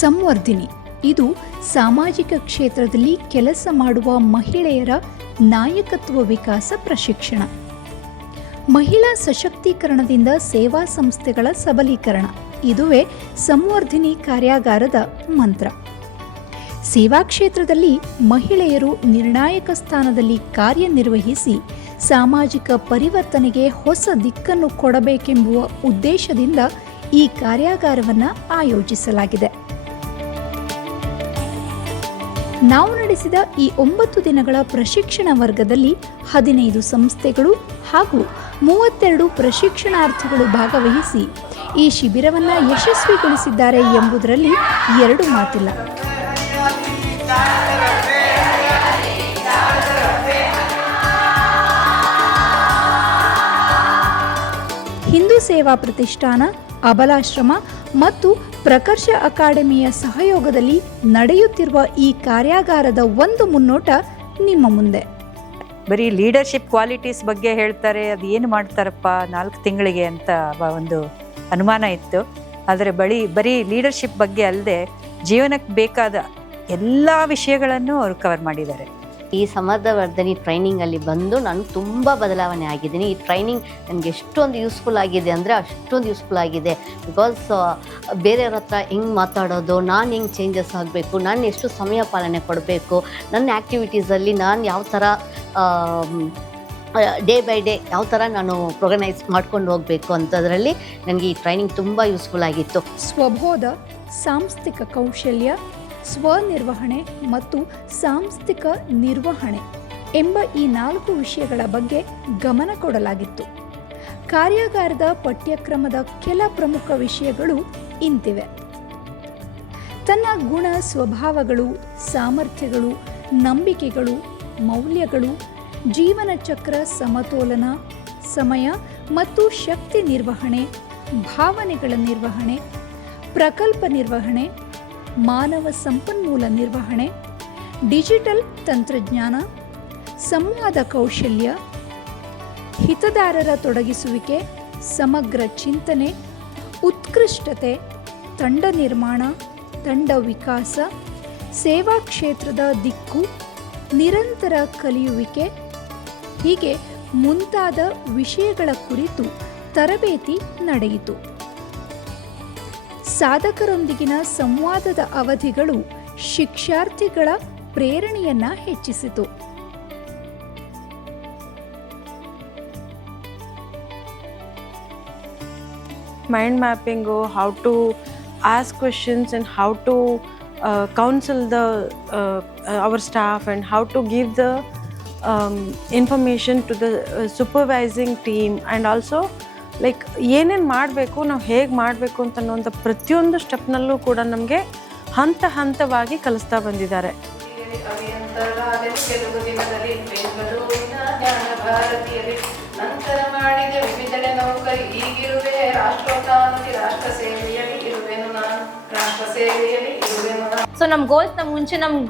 ಸಂವರ್ಧಿನಿ ಇದು ಸಾಮಾಜಿಕ ಕ್ಷೇತ್ರದಲ್ಲಿ ಕೆಲಸ ಮಾಡುವ ಮಹಿಳೆಯರ ನಾಯಕತ್ವ ವಿಕಾಸ ಪ್ರಶಿಕ್ಷಣ. ಮಹಿಳಾ ಸಶಕ್ತೀಕರಣದಿಂದ ಸೇವಾ ಸಂಸ್ಥೆಗಳ ಸಬಲೀಕರಣ ಇದುವೇ ಸಂವರ್ಧಿನಿ ಕಾರ್ಯಾಗಾರದ ಮಂತ್ರ. ಸೇವಾ ಕ್ಷೇತ್ರದಲ್ಲಿ ಮಹಿಳೆಯರು ನಿರ್ಣಾಯಕ ಸ್ಥಾನದಲ್ಲಿ ಕಾರ್ಯನಿರ್ವಹಿಸಿ ಸಾಮಾಜಿಕ ಪರಿವರ್ತನೆಗೆ ಹೊಸ ದಿಕ್ಕನ್ನು ಕೊಡಬೇಕೆಂಬುವ ಉದ್ದೇಶದಿಂದ ಈ ಕಾರ್ಯಾಗಾರವನ್ನು ಆಯೋಜಿಸಲಾಗಿದೆ. ನಾವು ನಡೆಸಿದ ಈ 9 ದಿನಗಳ ಪ್ರಶಿಕ್ಷಣ ವರ್ಗದಲ್ಲಿ 15 ಸಂಸ್ಥೆಗಳು ಹಾಗೂ 32 ಪ್ರಶಿಕ್ಷಣಾರ್ಥಿಗಳು ಭಾಗವಹಿಸಿ ಈ ಶಿಬಿರವನ್ನು ಯಶಸ್ವಿಗೊಳಿಸಿದ್ದಾರೆ ಎಂಬುದರಲ್ಲಿ ಎರಡು ಮಾತಿಲ್ಲ. ಹಿಂದೂ ಸೇವಾ ಪ್ರತಿಷ್ಠಾನ, ಅಬಲಾಶ್ರಮ ಮತ್ತು ಪ್ರಕರ್ಷ ಅಕಾಡೆಮಿಯ ಸಹಯೋಗದಲ್ಲಿ ನಡೆಯುತ್ತಿರುವ ಈ ಕಾರ್ಯಾಗಾರದ ಒಂದು ಮುನ್ನೋಟ ನಿಮ್ಮ ಮುಂದೆ. ಬರೀ ಲೀಡರ್ಶಿಪ್ ಕ್ವಾಲಿಟೀಸ್ ಬಗ್ಗೆ ಹೇಳ್ತಾರೆ, ಅದು ಏನು ಮಾಡ್ತಾರಪ್ಪ 4 ತಿಂಗಳಿಗೆ ಅಂತ ಒಂದು ಅನುಮಾನ ಇತ್ತು. ಆದರೆ ಬರೀ ಲೀಡರ್ಶಿಪ್ ಬಗ್ಗೆ ಅಲ್ಲದೆ ಜೀವನಕ್ಕೆ ಬೇಕಾದ ಎಲ್ಲ ವಿಷಯಗಳನ್ನು ಅವರು ಕವರ್ ಮಾಡಿದ್ದಾರೆ. ಈ ಸಮರ್ಥವರ್ಧನಿ ಟ್ರೈನಿಂಗಲ್ಲಿ ಬಂದು ನಾನು ತುಂಬ ಬದಲಾವಣೆ ಆಗಿದ್ದೀನಿ. ಈ ಟ್ರೈನಿಂಗ್ ನನಗೆ ಎಷ್ಟೊಂದು ಯೂಸ್ಫುಲ್ ಆಗಿದೆ ಅಂದರೆ ಅಷ್ಟೊಂದು ಯೂಸ್ಫುಲ್ ಆಗಿದೆ. ಬಿಕಾಸ್ ಬೇರೆಯವ್ರ ಹತ್ರ ಹೆಂಗೆ ಮಾತಾಡೋದು, ನಾನು ಹೆಂಗೆ ಚೇಂಜಸ್ ಆಗಬೇಕು, ನಾನು ಎಷ್ಟು ಸಮಯ ಪಾಲನೆ ಕೊಡಬೇಕು, ನನ್ನ ಆ್ಯಕ್ಟಿವಿಟೀಸಲ್ಲಿ ನಾನು ಯಾವ ಥರ ಡೇ ಬೈ ಡೇ ಯಾವ ಥರ ನಾನು ಪ್ರೋಗ್ರನೈಸ್ ಮಾಡ್ಕೊಂಡು ಹೋಗಬೇಕು ಅಂತದರಲ್ಲಿ ನನಗೆ ಈ ಟ್ರೈನಿಂಗ್ ತುಂಬ ಯೂಸ್ಫುಲ್ ಆಗಿತ್ತು. ಸ್ವಬೋಧ, ಸಾಂಸ್ಥಿಕ ಕೌಶಲ್ಯ, ಸ್ವನಿರ್ವಹಣೆ ಮತ್ತು ಸಾಂಸ್ಥಿಕ ನಿರ್ವಹಣೆ ಎಂಬ ಈ 4 ವಿಷಯಗಳ ಬಗ್ಗೆ ಗಮನ ಕೊಡಲಾಗಿತ್ತು. ಕಾರ್ಯಾಗಾರದ ಪಠ್ಯಕ್ರಮದ ಕೆಲ ಪ್ರಮುಖ ವಿಷಯಗಳು ಇಂತಿವೆ. ತನ್ನ ಗುಣ ಸ್ವಭಾವಗಳು, ಸಾಮರ್ಥ್ಯಗಳು, ನಂಬಿಕೆಗಳು, ಮೌಲ್ಯಗಳು, ಜೀವನ ಚಕ್ರ ಸಮತೋಲನ, ಸಮಯ ಮತ್ತು ಶಕ್ತಿ ನಿರ್ವಹಣೆ, ಭಾವನೆಗಳ ನಿರ್ವಹಣೆ, ಪ್ರಕಲ್ಪ ನಿರ್ವಹಣೆ, ಮಾನವ ಸಂಪನ್ಮೂಲ ನಿರ್ವಹಣೆ, ಡಿಜಿಟಲ್ ತಂತ್ರಜ್ಞಾನ, ಸಂವಾದ ಕೌಶಲ್ಯ, ಹಿತದಾರರ ತೊಡಗಿಸುವಿಕೆ, ಸಮಗ್ರ ಚಿಂತನೆ, ಉತ್ಕೃಷ್ಟತೆ, ತಂಡ ನಿರ್ಮಾಣ, ತಂಡ ವಿಕಾಸ, ಸೇವಾ ಕ್ಷೇತ್ರದ ದಿಕ್ಕು, ನಿರಂತರ ಕಲಿಯುವಿಕೆ ಹೀಗೆ ಮುಂತಾದ ವಿಷಯಗಳ ಕುರಿತು ತರಬೇತಿ ನಡೆಯಿತು. ಸಾಧಕರೊಂದಿಗಿನ ಸಂವಾದದ ಅವಧಿಗಳು ಶಿಕ್ಷಾರ್ಥಿಗಳ ಪ್ರೇರಣೆಯನ್ನ ಹೆಚ್ಚಿಸಿತು. Mind mapping, how to ask questions and how to counsel our staff and how to give the information to the supervising team, and also like ಏನೇನು ಮಾಡಬೇಕು, ನಾವು ಹೇಗೆ ಮಾಡಬೇಕು ಅಂತ ಅನ್ನೋಂಥ ಪ್ರತಿಯೊಂದು ಸ್ಟೆಪ್ನಲ್ಲೂ ಕೂಡ ನಮಗೆ ಹಂತವಾಗಿ ಕಲಿಸ್ತಾ ಬಂದಿದ್ದಾರೆ. ಸೊ ನಮ್ಮ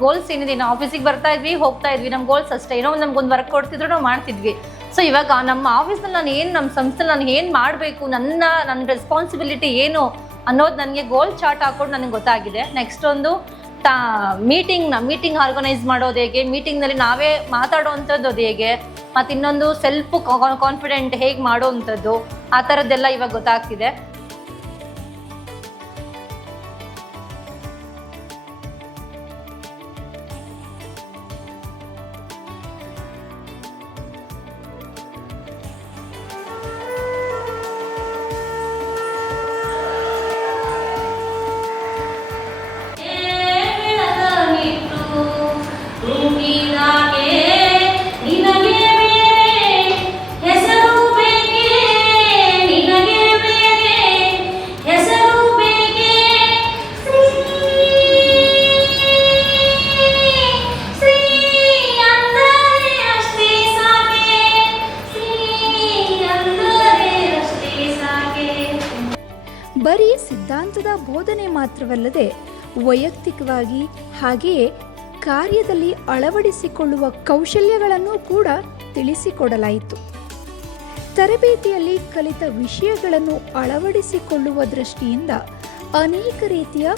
ಗೋಲ್ಸ್ ಏನಿದೆ, ನಾವು ಆಫೀಸಿಗೆ ಬರ್ತಾ ಇದ್ವಿ, ಹೋಗ್ತಾ ಇದ್ವಿ, ನಮ್ಮ ಗೋಲ್ಸ್ ಅಷ್ಟೇ. ಏನೋ ನಮ್ಗೊಂದು ವರ್ಕ್ ಕೊಡ್ತಿದ್ರು, ನಾವು ಮಾಡ್ತಿದ್ವಿ. ಸೊ ಇವಾಗ ನಮ್ಮ ಆಫೀಸ್ನಲ್ಲಿ ನಮ್ಮ ಸಂಸ್ಥೆಲಿ ನಾನು ಏನು ಮಾಡಬೇಕು, ನನ್ನ ರೆಸ್ಪಾನ್ಸಿಬಿಲಿಟಿ ಏನು ಅನ್ನೋದು ನನಗೆ ಗೋಲ್ ಚಾರ್ಟ್ ಹಾಕೊಂಡು ನನಗೆ ಗೊತ್ತಾಗಿದೆ. ನೆಕ್ಸ್ಟ್ ಒಂದು ಮೀಟಿಂಗ್ ಆರ್ಗನೈಸ್ ಮಾಡೋದು ಹೇಗೆ, ಮೀಟಿಂಗ್ನಲ್ಲಿ ನಾವೇ ಮಾತಾಡೋವಂಥದ್ದು ಅದು ಹೇಗೆ, ಮತ್ತು ಇನ್ನೊಂದು ಸೆಲ್ಫ್ ಕಾನ್ಫಿಡೆಂಟ್ ಹೇಗೆ ಮಾಡೋವಂಥದ್ದು, ಆ ಥರದ್ದೆಲ್ಲ ಇವಾಗ ಗೊತ್ತಾಗ್ತಿದೆ. ಬರೀ ಸಿದ್ಧಾಂತದ ಬೋಧನೆ ಮಾತ್ರವಲ್ಲದೆ ವೈಯಕ್ತಿಕವಾಗಿ ಹಾಗೆಯೇ ಕಾರ್ಯದಲ್ಲಿ ಅಳವಡಿಸಿಕೊಳ್ಳುವ ಕೌಶಲ್ಯಗಳನ್ನು ಕೂಡ ತಿಳಿಸಿಕೊಡಲಾಯಿತು. ತರಬೇತಿಯಲ್ಲಿ ಕಲಿತ ವಿಷಯಗಳನ್ನು ಅಳವಡಿಸಿಕೊಳ್ಳುವ ದೃಷ್ಟಿಯಿಂದ ಅನೇಕ ರೀತಿಯ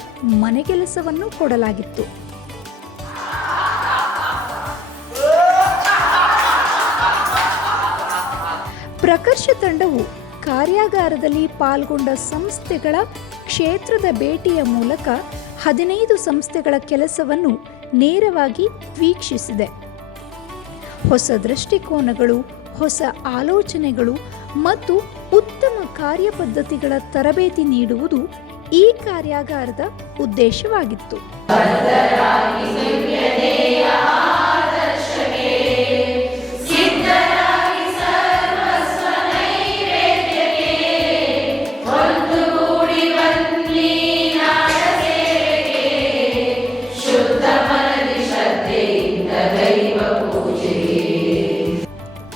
ಮನೆಗೆಲಸವನ್ನು ಕೊಡಲಾಗಿತ್ತು. ಪ್ರಕರ್ಷ ತಂಡವು ಕಾರ್ಯಾಗಾರದಲ್ಲಿ ಪಾಲ್ಗೊಂಡ ಸಂಸ್ಥೆಗಳ ಕ್ಷೇತ್ರದ ಭೇಟಿಯ ಮೂಲಕ 15 ಸಂಸ್ಥೆಗಳ ಕೆಲಸವನ್ನು ನೇರವಾಗಿ ವೀಕ್ಷಿಸಿದೆ. ಹೊಸ ದೃಷ್ಟಿಕೋನಗಳು, ಹೊಸ ಆಲೋಚನೆಗಳು ಮತ್ತು ಉತ್ತಮ ಕಾರ್ಯಪದ್ಧತಿಗಳ ತರಬೇತಿ ನೀಡುವುದು ಈ ಕಾರ್ಯಾಗಾರದ ಉದ್ದೇಶವಾಗಿತ್ತು.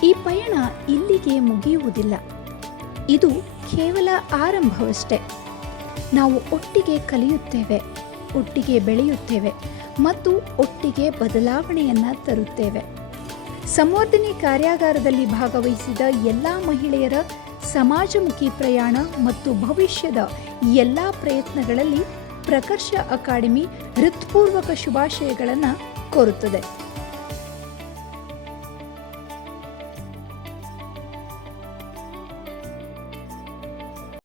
ಈ ಪಯಣ ಇಲ್ಲಿಗೆ ಮುಗಿಯುವುದಿಲ್ಲ. ಇದು ಕೇವಲ ಆರಂಭವಷ್ಟೇ. ನಾವು ಒಟ್ಟಿಗೆ ಕಲಿಯುತ್ತೇವೆ, ಒಟ್ಟಿಗೆ ಬೆಳೆಯುತ್ತೇವೆ ಮತ್ತು ಒಟ್ಟಿಗೆ ಬದಲಾವಣೆಯನ್ನು ತರುತ್ತೇವೆ. ಸಂವರ್ಧನೆ ಕಾರ್ಯಾಗಾರದಲ್ಲಿ ಭಾಗವಹಿಸಿದ ಎಲ್ಲ ಮಹಿಳೆಯರ ಸಮಾಜಮುಖಿ ಪ್ರಯಾಣ ಮತ್ತು ಭವಿಷ್ಯದ ಎಲ್ಲ ಪ್ರಯತ್ನಗಳಲ್ಲಿ ಪ್ರಕರ್ಷ ಅಕಾಡೆಮಿ ಹೃತ್ಪೂರ್ವಕ ಶುಭಾಶಯಗಳನ್ನು ಕೋರುತ್ತದೆ.